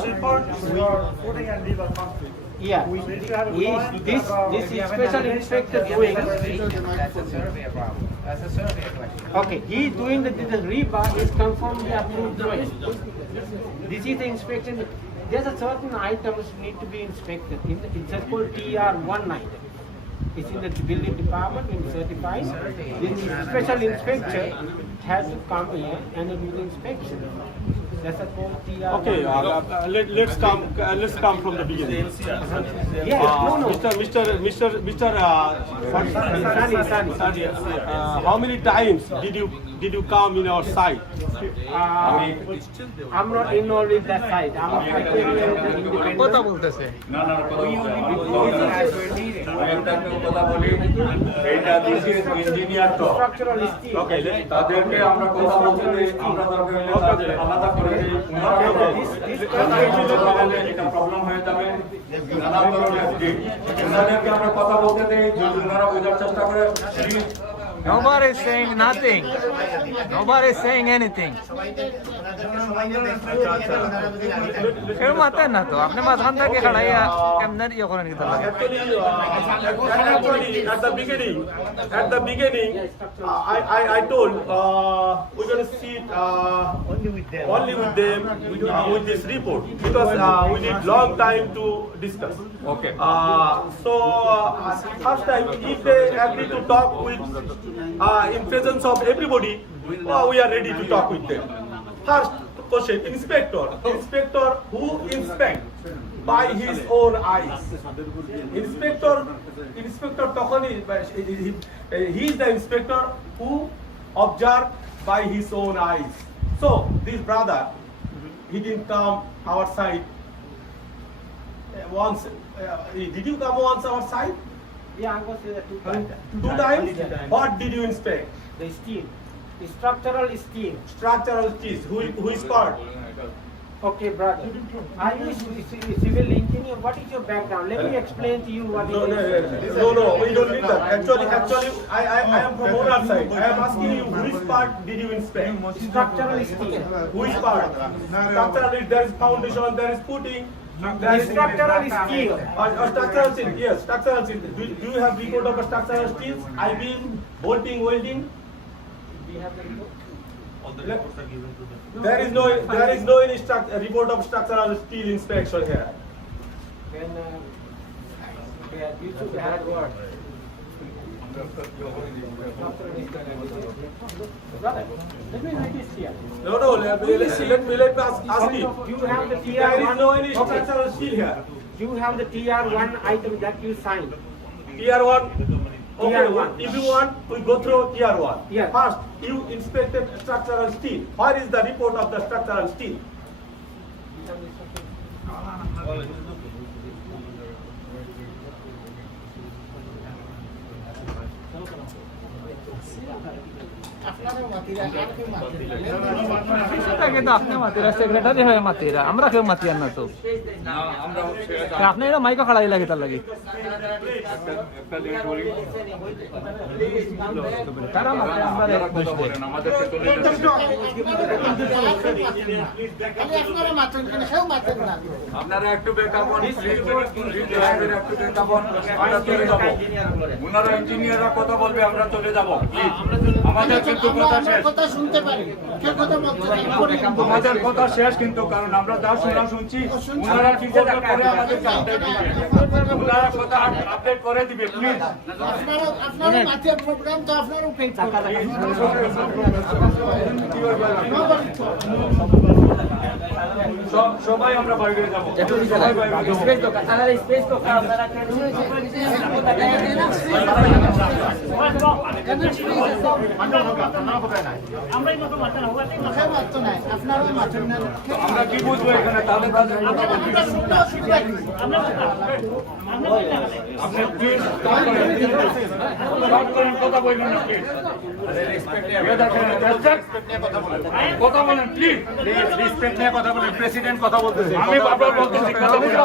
Putting a legal conflict. Yeah. This is special inspector doing. That's a survey problem. That's a survey question. Okay, he doing the rebar is conformly approved drawing. This is the inspection. There's a certain items need to be inspected. It's just called TR1 item. It's in the building department and certified. The special inspector has to come here and do the inspection. That's a called TR1. Okay, let's come from the beginning. Yes, no. Mr. Sunny. How many times did you come in our site? I'm not involved with that side. I'm independent. কথা বলি এইটা দিয়েছে engineer তো Structural steel. Okay, তাদেরকে আমরা কথা বলতে দেই আমরা দরকার হলে তাদের আলাদা করে দিই এটা প্রবলেম হয়ে যাবে নানা ধরনের ওনাদেরকে আমরা কথা বলতে দেই যদি ওনারা বোঝার চেষ্টা করে Nobody is saying nothing. Nobody is saying anything. কেউ মাতেন না তো আপনি মাঝখান থেকে খাড়াইয়া কেমনে ইয়ে করেন কি তাহলে Actually, at the beginning, I told we're going to sit only with them with this report because we need long time to discuss. Okay So first time, if they agree to talk with in presence of everybody, we are ready to talk with them. First question, inspector who inspect by his own eyes. Inspector Tokhani, he is the inspector who observed by his own eyes. So this brother, he didn't come our side once. Did you come once our side? Yeah, I was there 2 times. 2 times? What did you inspect? The steel. The structural steel. Structural steel. Who is called? Okay, brother. Are you a civil engineer? What is your background? Let me explain to you what No, it is. no, we don't need that. Actually, I am from owner side. I am asking you, which part did you inspect? Structural steel. Which part? Structural, there is foundation, there is footing. There is Structural steel. Structural steel, yes, structural steel. Do you have report of a structural steel? I-beam, bolting, welding? We have the report. All the reports are given to them. There is no any report of structural steel inspection here. Then, you should have what? Brother, let me write this here. No, let me ask you. You have the There is no any TR1. structural steel here. You have the TR1 item that you signed. Tier 1. Okay, Tier 1. if you want, we go through tier 1. Yeah. First, you inspected structural steel. Where is the report of the structural steel? কিন্তু আপনি মাতিরা secretary হয়ে মাতিরা আমরা কেউ মাতিয়ার না তো আপনি এটা মাইকো খাড়াই লাগে তার লাগে কারা মাতে আমরা আপনারা একটু বেকআপ হন, একটু বেকআপ হন, আমরা চলে যাব। ওনারা ইঞ্জিনিয়াররা কথা বলবে, আমরা চলে যাব। আমাদের কিন্তু কথা শেষ। আমাদের কথা শেষ কিন্তু, কারণ আমরা যা শুনছি ওনারা কি করবে পরে আমাদের জানতে দিবে। ওনারা কথা আপডেট করে দিবে প্লিজ। সবাই আমরা বাইরে যাবো। আমরা কি বুঝবো এখানে? তাহলে আপনি প্লিজ কথা বলবেন না প্লিজ। কথা বলেন প্লিজ, রেসপেক্ট নিয়ে কথা বলেন। প্রেসিডেন্ট কথা বলতেছে, আমি বারবার বলতেছি কথা বলেন।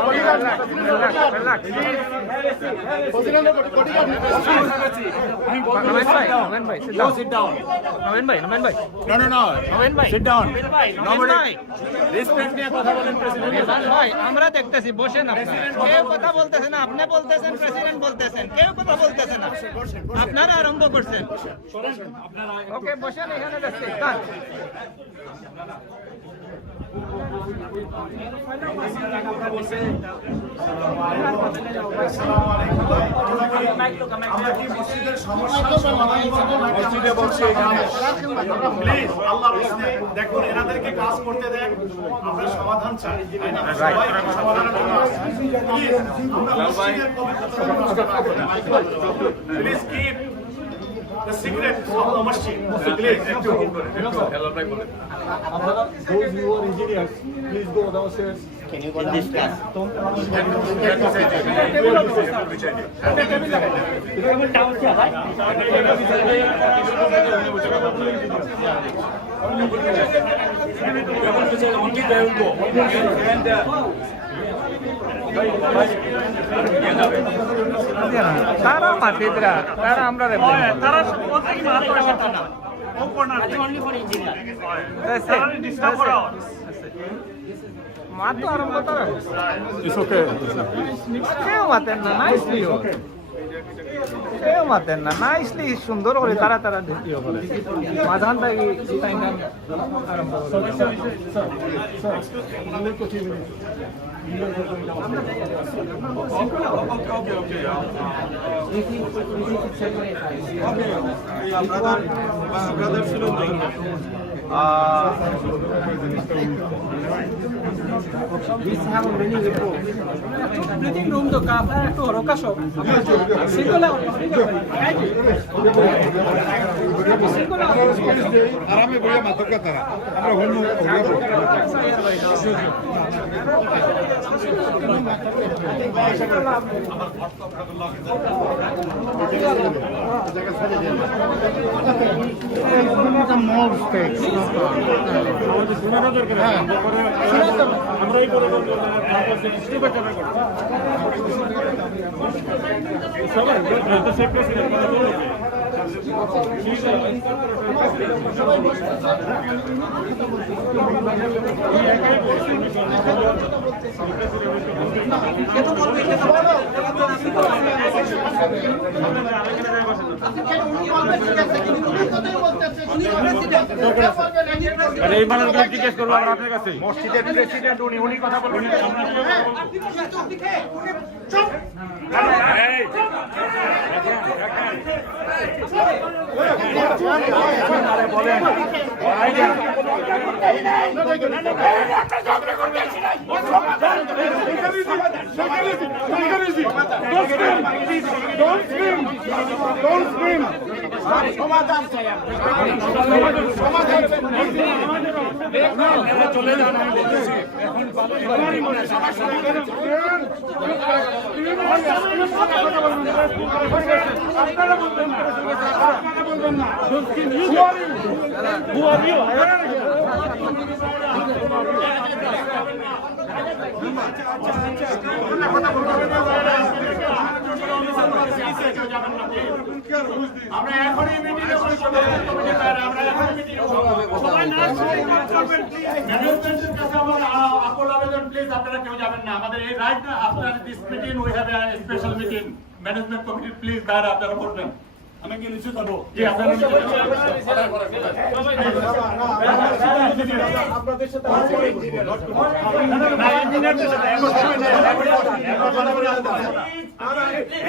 আমরা দেখতেছি বসেন, কেউ কথা বলতেছে না, আপনি বলতেছেন, প্রেসিডেন্ট বলতেছেন, কেউ কথা বলতেছে না, আপনারা আরম্ভ করছেন। ওকে বসেন, এখানে দেখছি প্লিজ আল্লাহর রাস্তায় দেখুন, এনাদেরকে কাজ করতে দেন, আমরা সমাধান চাই, তাই না? সবাই সমাধানের জন্য আসি। প্লিজ আমরা মসজিদের পবিত্রতা নষ্ট না করি। Please keep the secret of the mosque. Please, একটু বলেন। Those who are engineers, please go downstairs. Can you go discuss? তারা মাতিরা, তারা আমরা তারা প্রত্যেকই মাত্র কথা না। মাতো আরম্ভ করা কেউ মাতেন না, নাইসলি কেউ মাতেন না, নাইসলি সুন্দর করে তারা তারা ইয়ে করে মাঝখান থেকে আরম্ভ করে। Breathing room to kafa to rokaso. Sikola. Sikola. আরামে বইয়া মাথা কথা আমরা হলু আমরাই করে সবাই সে প্রেসিডেন্ট এই মানুষগুলো জিজ্ঞেস করবো আমরা আপনার কাছে। মসজিদের প্রেসিডেন্ট উনি কথা বলবেন। সমাধান চাই চলে যান। আপনারা বলবেন বলবেন না Who are you? আমরা এখনই মিটিং ম্যানেজমেন্টের কাছে আমার আকুল আবেদন, প্লিজ আপনারা কেউ যাবেন না। আমাদের এই রাইট না, আপনারা this meeting we have a special meeting management committee, please বাইরে আপনারা বলবেন। আমি কি নিশ্চিত হবো জি আপনারা আপনাদের সাথে না ইঞ্জিনিয়ারদের সাথে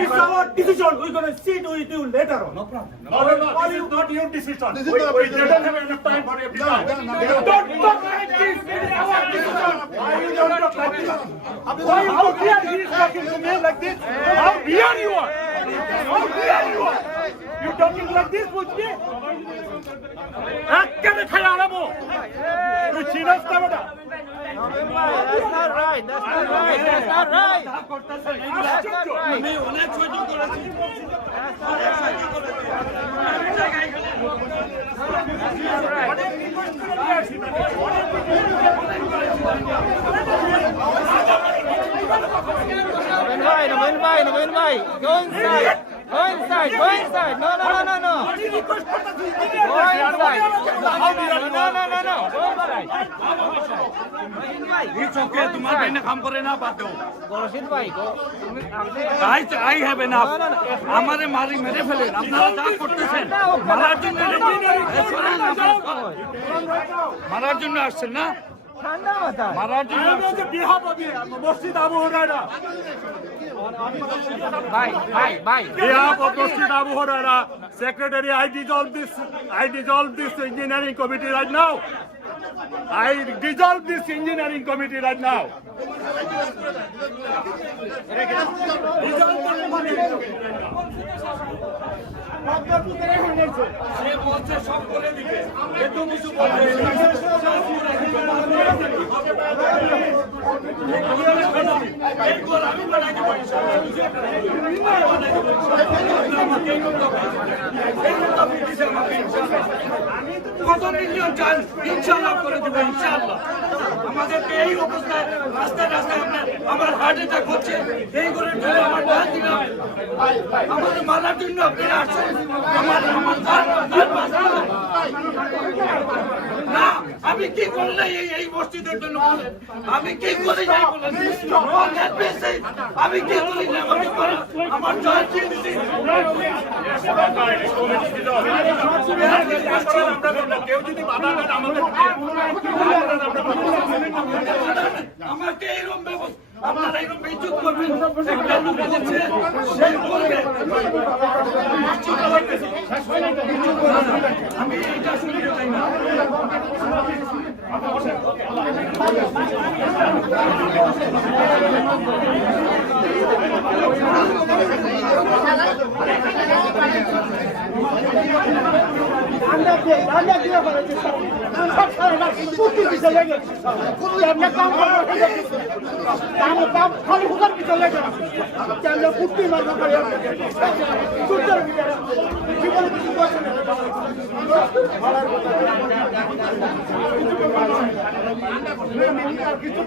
It's our decision. We're going to sit with you later on. No problem. No, this is not your decision. We don't have enough time for everyone. Don't talk like this. It is our decision. Why you don't talk like this? Why how dare he is talking to me like this? How dare you are? How dare you are? You talking like this with me? একেবারে খায়া আরামো তুই চিনাস না বেটা That's not right. That's not right. That's not right. আমি অনেক সহ্য করেছি Naveen bhai, go inside. Go inside. Go inside. No. Go inside. No. Go inside. It's okay, তোমার বেনে কাম করে না বাদ দাও Rashid bhai, go. I have enough. আমারে মেরে ফেলেন আপনারা যা করতেছেন মারার জন্য মারার জন্য আসছেন না ঠান্ডা মাথায় মারার জন্য মসজিদ আবু হুরায়রা ভাই behalf of Masjid Abu Huraira, Secretary, I dissolve this engineering committee right now. I dissolve this engineering committee right now. সে বলছে সব করে দিবে এত কিছু কত মিলিয়ন চান ইনশাআল্লাহ করে দেবো ইনশাআল্লাহ আমাদেরকে এই অবস্থায় রাস্তায় আমার হার্ট অ্যাটাক হচ্ছে এই করে আমার ডাল দিলাম আমাদের মারার জন্য আপনারা আসছেন আমার না আমি কি করলে এই মসজিদের জন্য আমি কি করি যাই বলেন আমি কি করি না আমার জয় চিনছি কেউ যদি বাধা দেন আমাকে এইরকম ব্যবস্থা আপনারা এইরকম বিদ্যুৎ করবেন একটা লোক বলছে সেই বলবে আমি এইটা শুনতে চাই না কিছু